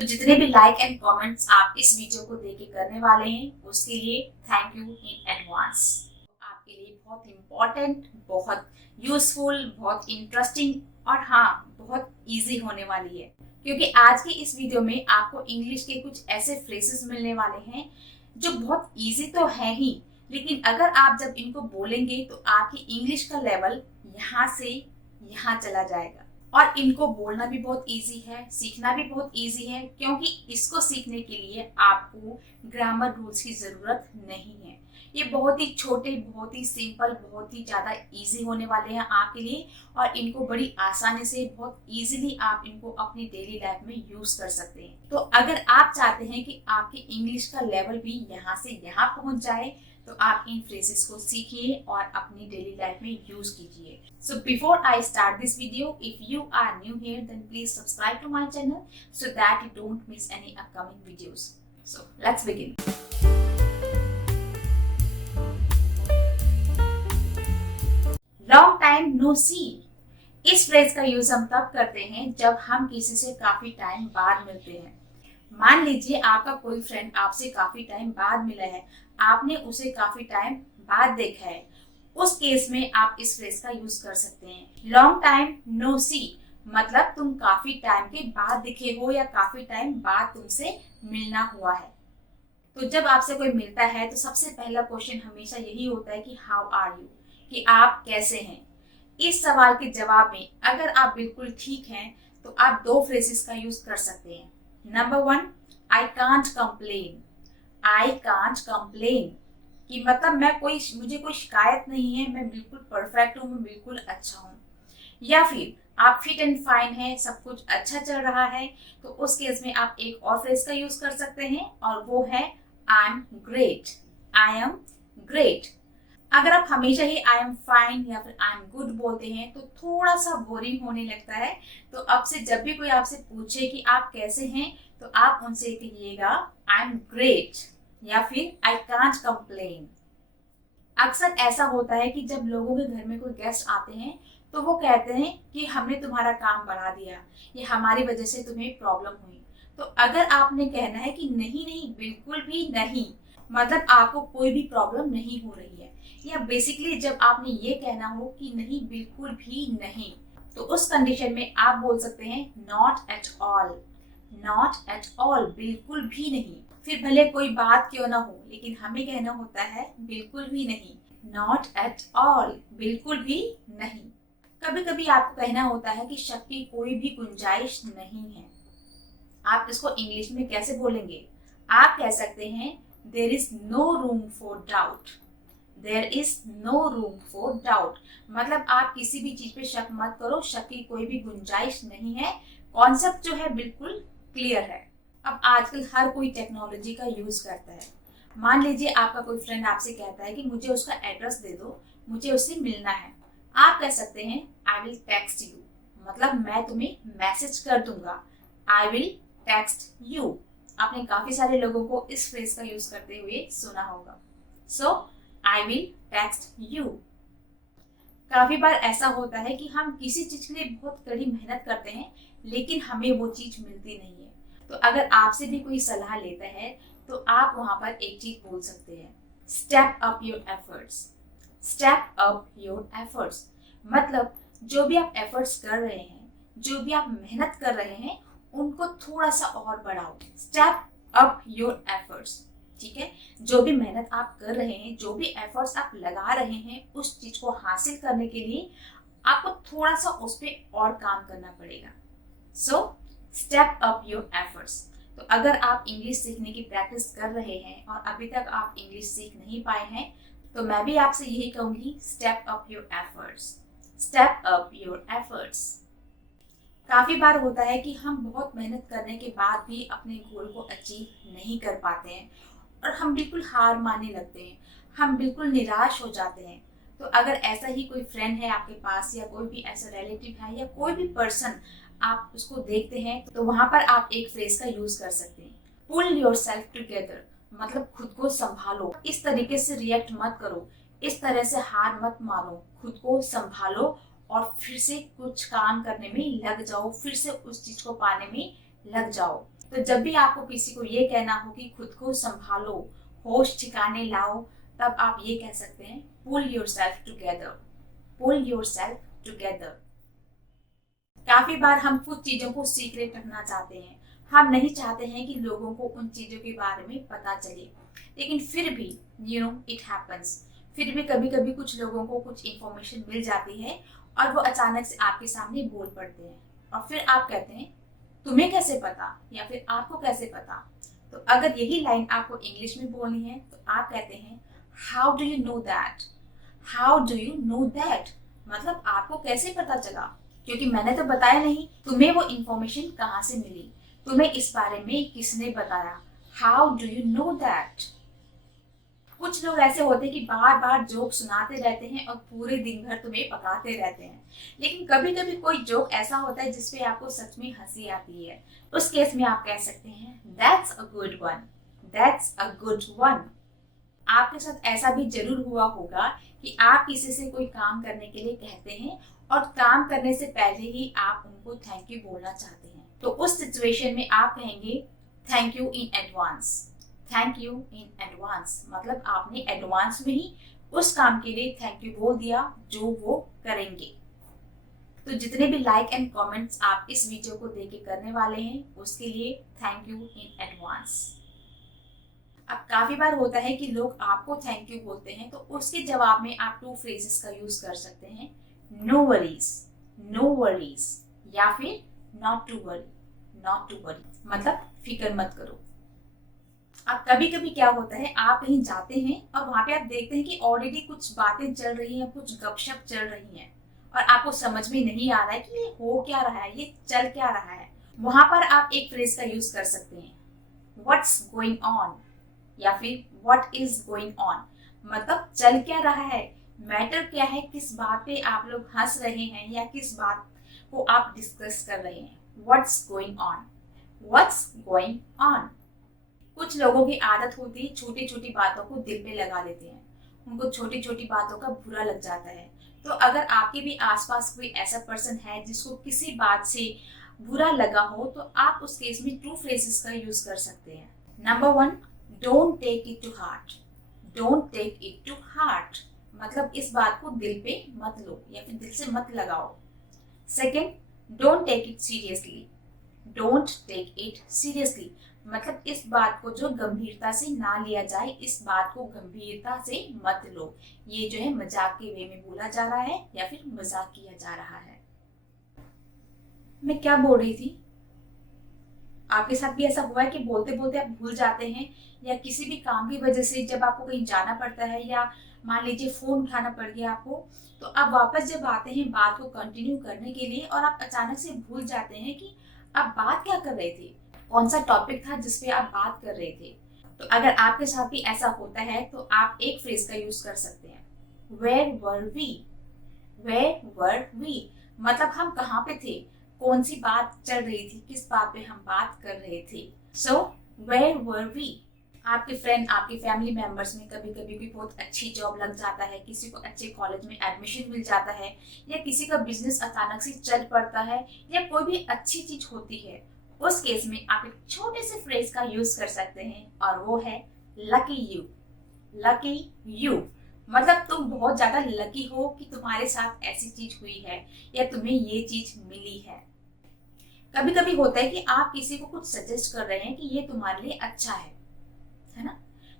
तो जितने भी लाइक एंड कमेंट्स आप इस वीडियो को देख के करने वाले हैं उसके लिए थैंक यू इन एडवांस। आपके लिए बहुत इम्पोर्टेंट, बहुत यूजफुल, बहुत इंटरेस्टिंग और हाँ बहुत इजी होने वाली है, क्योंकि आज की इस वीडियो में आपको इंग्लिश के कुछ ऐसे फ्रेजेस मिलने वाले हैं जो बहुत इजी तो है ही, लेकिन अगर आप जब इनको बोलेंगे तो आपकी इंग्लिश का लेवल यहाँ से यहाँ चला जाएगा। और इनको बोलना भी बहुत इजी है, सीखना भी बहुत इजी है, क्योंकि इसको सीखने के लिए आपको ग्रामर रूल्स की जरूरत नहीं है। ये बहुत ही छोटे, बहुत ही सिंपल, बहुत ही ज्यादा इजी होने वाले हैं आपके लिए और इनको बड़ी आसानी से, बहुत इजीली आप इनको अपनी डेली लाइफ में यूज कर सकते हैं। तो अगर आप चाहते हैं कि आपकी इंग्लिश का लेवल भी यहाँ से यहाँ पहुंच जाए तो आप इन फ्रेजेस को सीखिए और अपनी डेली लाइफ में यूज कीजिए। So before I start this video, if you are new here then please subscribe to my channel so that you don't miss any upcoming videos. So let's begin. Long time no see. इस phrase का use हम तब करते हैं जब हम किसी से काफी टाइम बाद मिलते हैं। मान लीजिए आपका कोई फ्रेंड आपसे काफी टाइम बाद मिला है, आपने उसे काफी टाइम बाद देखा है, उस केस में आप इस फ्रेज का यूज कर सकते हैं। लॉन्ग टाइम नो सी मतलब तुम काफी टाइम के बाद दिखे हो या काफी टाइम बाद तुमसे मिलना हुआ है। तो जब आपसे कोई मिलता है तो सबसे पहला क्वेश्चन हमेशा यही होता है कि हाउ आर यू, कि आप कैसे हैं। इस सवाल के जवाब में अगर आप बिल्कुल ठीक हैं तो आप दो फ्रेजेस का यूज कर सकते हैं। Number 1, I can't complain. I can't complain कि मतलब मुझे कोई शिकायत नहीं है, मैं बिल्कुल परफेक्ट हूँ, मैं बिल्कुल अच्छा हूँ। या फिर आप फिट एंड फाइन है, सब कुछ अच्छा चल रहा है, तो उस केस में आप एक और फ्रेज का यूज कर सकते हैं और वो है I am great. I am great. अगर आप हमेशा ही आई एम फाइन या फिर आई एम गुड बोलते हैं तो थोड़ा सा बोरिंग होने लगता है। तो अब से जब भी कोई आपसे पूछे कि आप कैसे हैं तो आप उनसे कहिएगा आई एम ग्रेट या फिर आई कांट कंप्लेन। अक्सर ऐसा होता है कि जब लोगों के घर में कोई गेस्ट आते हैं तो वो कहते हैं कि हमने तुम्हारा काम बढ़ा दिया या हमारी वजह से तुम्हें प्रॉब्लम हुई। तो अगर आपने कहना है कि नहीं नहीं बिल्कुल भी नहीं, मतलब आपको कोई भी प्रॉब्लम नहीं हो रही है, या बेसिकली जब आपने ये कहना हो कि नहीं बिल्कुल भी नहीं, तो उस कंडीशन में आप बोल सकते हैं not at all. Not at all, बिल्कुल भी नहीं। फिर भले कोई बात क्यों ना हो लेकिन हमें कहना होता है बिल्कुल भी नहीं, नॉट एट ऑल, बिल्कुल भी नहीं। कभी कभी आपको कहना होता है कि शक की कोई भी गुंजाइश नहीं है। आप इसको इंग्लिश में कैसे बोलेंगे? आप कह सकते हैं there is no room for doubt. There is no room for doubt मतलब आप किसी भी चीज पे शक मत करो, शक की कोई भी गुंजाइश नहीं है। कॉन्सेप्ट जो है बिल्कुल क्लियर है। अब आजकल हर कोई टेक्नोलॉजी का यूज करता है। मान लीजिए आपका कोई फ्रेंड आपसे कहता है कि मुझे उसका एड्रेस दे दो, मुझे उससे मिलना है। आप कह सकते हैं आई विल टेक्स्ट यू, मतलब मैं तुम्हें मैसेज कर दूंगा। I will text you. आपने काफी सारे लोगों को इस फ्रेज का यूज करते हुए सुना होगा। सो आई विल टेक्स्ट यू। काफी बार ऐसा होता है कि हम किसी चीज के लिए बहुत कड़ी मेहनत करते हैं लेकिन हमें वो चीज मिलती नहीं है। तो अगर आपसे भी कोई सलाह लेता है तो आप वहां पर एक चीज बोल सकते हैं, step up your efforts. Step up your efforts मतलब जो भी आप एफर्ट्स कर रहे हैं, जो भी आप मेहनत कर रहे हैं, उनको थोड़ा सा और बढ़ाओ। स्टेप अप योर एफर्ट्स, ठीक है। जो भी मेहनत आप कर रहे हैं, जो भी एफर्ट्स आप लगा रहे हैं उस चीज को हासिल करने के लिए आपको थोड़ा सा उस पर और काम करना पड़ेगा। So step up your efforts. तो अगर आप इंग्लिश सीखने की प्रैक्टिस कर रहे हैं और अभी तक आप इंग्लिश सीख नहीं पाए हैं तो मैं भी आपसे यही कहूंगी, step up your efforts. Step up your efforts. काफी बार होता है कि हम बहुत मेहनत करने के बाद भी अपने गोल को अचीव नहीं कर पाते हैं और हम बिल्कुल हार मानने लगते हैं, हम बिल्कुल निराश हो जाते हैं। तो अगर ऐसा ही कोई फ्रेंड है आपके पास या कोई भी ऐसा रिलेटिव है या कोई भी पर्सन आप उसको देखते हैं तो वहां पर आप एक फ्रेज का यूज कर सकते हैं, पुल योर सेल्फ टूगेदर मतलब खुद को संभालो। इस तरीके से रिएक्ट मत करो, इस तरह से हार मत मानो, खुद को संभालो और फिर से कुछ काम करने में लग जाओ, फिर से उस चीज को पाने में लग जाओ। तो जब भी आपको किसी को ये कहना हो कि खुद को संभालो, होश ठिकाने लाओ, तब आप ये कह सकते हैं पुल योरसेल्फ टुगेदर, पुल योरसेल्फ टुगेदर। काफी बार हम कुछ चीजों को सीक्रेट रखना चाहते हैं, हम नहीं चाहते हैं कि लोगों को उन चीजों के बारे में पता चले, लेकिन फिर भी इट हैपेंस, फिर भी कभी कभी कुछ लोगों को कुछ इंफॉर्मेशन मिल जाती है और वो अचानक से आपके सामने बोल पड़ते हैं और फिर आप कहते हैं तुम्हें कैसे पता, या फिर आपको कैसे पता। तो अगर यही लाइन आपको इंग्लिश में बोलनी है तो आप कहते हैं how do you know that, how do you know that, मतलब आपको कैसे पता चला, क्योंकि मैंने तो बताया नहीं, तुम्हें वो इंफॉर्मेशन कहाँ से मिली, तुम्हें इस बारे में किसने बताया, how do you know that. कुछ लोग ऐसे होते हैं कि बार बार जोक सुनाते रहते हैं और पूरे दिन भर तुम्हें पकाते रहते हैं, लेकिन कभी कभी कोई जोक ऐसा होता है जिसपे आपको सच में हंसी आती है, उस केस में आप कह सकते हैं that's a good one, that's a good one. आपके साथ ऐसा भी जरूर हुआ होगा कि आप किसी से कोई काम करने के लिए कहते हैं और काम करने से पहले ही आप उनको थैंक यू बोलना चाहते हैं, तो उस सिचुएशन में आप कहेंगे thank you in advance, thank you in advance, मतलब आपने एडवांस में ही उस काम के लिए थैंक यू बोल दिया जो वो करेंगे। तो जितने भी लाइक एंड कमेंट्स आप इस वीडियो को देख के करने वाले हैं उसके लिए थैंक यू इन एडवांस। अब काफी बार होता है कि लोग आपको थैंक यू बोलते हैं तो उसके जवाब में आप टू फ्रेजेस का यूज कर सकते हैं, नो वरीज, नो वरीज, या फिर not to worry, not to worry, मतलब फिक्र मत करो। अब कभी कभी क्या होता है आप कहीं जाते हैं और वहां पे आप देखते हैं कि ऑलरेडी कुछ बातें चल रही हैं, कुछ गपशप चल रही हैं और आपको समझ में नहीं आ रहा है कि ये हो क्या रहा है, ये चल क्या रहा है। वहां पर आप एक फ्रेज का यूज कर सकते हैं, व्हाट्स गोइंग ऑन, या फिर व्हाट इज गोइंग ऑन, मतलब चल क्या रहा है, मैटर क्या है, किस बात पे आप लोग हंस रहे हैं या किस बात को आप डिस्कस कर रहे हैं, what's going on, what's going on. कुछ लोगों की आदत होती है छोटी छोटी बातों को दिल पे लगा लेते हैं, उनको छोटी छोटी बातों का बुरा लग जाता है। तो अगर आपके भी आसपास कोई ऐसा पर्सन है जिसको किसी बात से बुरा लगा हो तो आप उस केस में टू फ्रेजेस का यूज कर सकते हैं। Number 1, don't take it to heart, don't take it to heart, मतलब इस बात को दिल पे मत लो या फिर दिल से मत लगाओ। Second, don't take it seriously, don't take it seriously, मतलब इस बात को जो गंभीरता से ना लिया जाए, इस बात को गंभीरता से मत लो, ये जो है मजाक के वे में बोला जा रहा है या फिर मजाक किया जा रहा है। मैं क्या बोल रही थी? आपके साथ भी ऐसा हुआ है कि बोलते बोलते आप भूल जाते हैं, या किसी भी काम की वजह से जब आपको कहीं जाना पड़ता है या मान लीजिए फोन उठाना पड़ गया आपको, तो आप वापस जब आते हैं बात को कंटिन्यू करने के लिए और आप अचानक से भूल जाते हैं कि आप बात क्या कर रहे थे, कौन सा टॉपिक था जिसपे आप बात कर रहे थे। तो अगर आपके साथ भी ऐसा होता है तो आप एक फ्रेज का यूज कर सकते हैं, where were we, where were we, मतलब हम कहाँ पे थे, कौन सी बात चल रही थी, किस बात पे हम बात कर रहे थे। So where were we. आपके फ्रेंड, आपके फैमिली मेंबर्स में कभी कभी भी बहुत अच्छी जॉब लग जाता है, किसी को अच्छे कॉलेज में एडमिशन मिल जाता है, या किसी का बिजनेस अचानक से चल पड़ता है, या कोई भी अच्छी चीज होती है, उस केस में आप एक छोटे से फ्रेज का यूज कर सकते हैं और वो है लकी यू, लकी यू, मतलब तुम बहुत ज्यादा लकी हो कि तुम्हारे साथ ऐसी चीज हुई है या तुम्हें ये चीज मिली है। कभी कभी होता है कि आप किसी को कुछ सजेस्ट कर रहे हैं कि ये तुम्हारे लिए अच्छा है ना,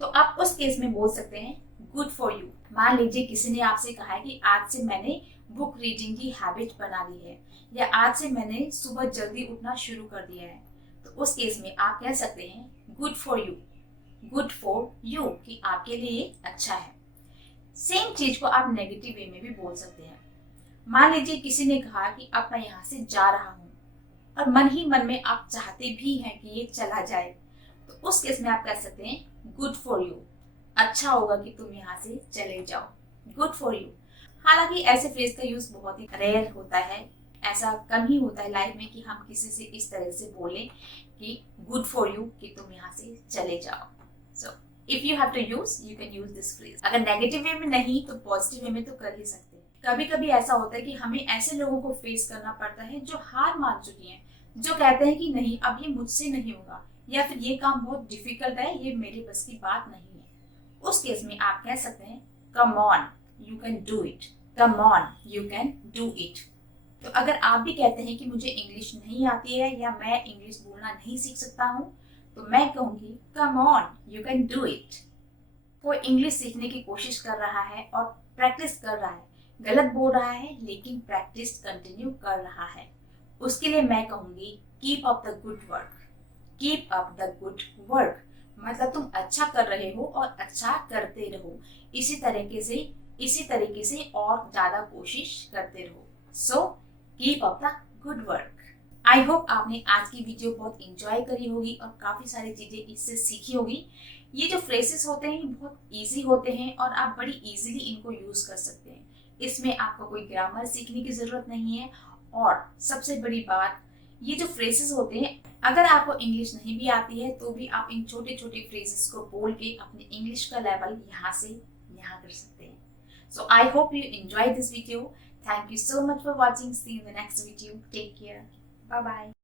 तो आप उस केस में बोल सकते हैं गुड फॉर यू। मान लीजिए किसी ने आपसे कहा है कि आज से मैंने बुक रीडिंग की हैबिट बना ली है, या आज से मैंने सुबह जल्दी उठना शुरू कर दिया है, तो उस केस में आप कह सकते हैं good for you, good for you, कि आपके लिए अच्छा है। सेम चीज को आप नेगेटिव वे में भी बोल सकते हैं। मान लीजिए किसी ने कहा कि अब मैं यहाँ से जा रहा हूँ और मन ही मन में आप चाहते भी हैं कि ये चला जाए, तो उस केस में आप कह सकते हैं गुड फॉर यू, अच्छा होगा कि तुम यहाँ से चले जाओ, गुड फॉर यू। हालांकि ऐसे फ्रेज का यूज बहुत ही रेयर होता है, ऐसा कम ही होता है लाइफ में कि हम किसी से इस तरह से बोलें कि गुड फॉर यू, कि तुम यहाँ से चले जाओ। So if you have to use, you can use this phrase. अगर नेगेटिव वे में नहीं तो पॉजिटिव वे में तो कर ही सकते हैं। कभी कभी ऐसा होता है कि हमें ऐसे लोगों को फेस करना पड़ता है जो हार मान चुकी हैं, जो कहते हैं कि नहीं अब ये मुझसे नहीं होगा, या फिर ये काम बहुत डिफिकल्ट है, ये मेरे बस की बात नहीं है, उस केस में आप कह सकते हैं come on you can do it, come on you can do it. तो अगर आप भी कहते हैं कि मुझे इंग्लिश नहीं आती है या मैं इंग्लिश बोलना नहीं सीख सकता हूँ, तो मैं कहूंगी come on you can do it. कोई इंग्लिश सीखने की कोशिश कर रहा है और प्रैक्टिस कर रहा है, गलत बोल रहा है लेकिन प्रैक्टिस कंटिन्यू कर रहा है, उसके लिए मैं कहूंगी keep up the good work, keep up the good work. मतलब तुम अच्छा कर रहे हो और अच्छा करते रहो, इसी तरीके से और ज्यादा कोशिश करते रहो। So keep up the good work. I hope आपने आज की वीडियो बहुत इंजॉय करी होगी और काफी सारी चीजें इससे सीखी होगी। ये जो फ्रेजेस होते हैं बहुत इजी होते हैं और आप बड़ी इजीली इनको यूज कर सकते हैं। इसमें आपको कोई ग्रामर सीखने की जरूरत नहीं है। और सबसे बड़ी बात, ये जो फ्रेजेस होते हैं, अगर आपको इंग्लिश नहीं भी आती है तो भी आप इन छोटे छोटे फ्रेजेस को बोल के अपने इंग्लिश का लेवल यहाँ से यहाँ कर सकते हैं। So I hope you enjoyed this video. Thank you so much for watching. See you in the next video. Take care. Bye bye.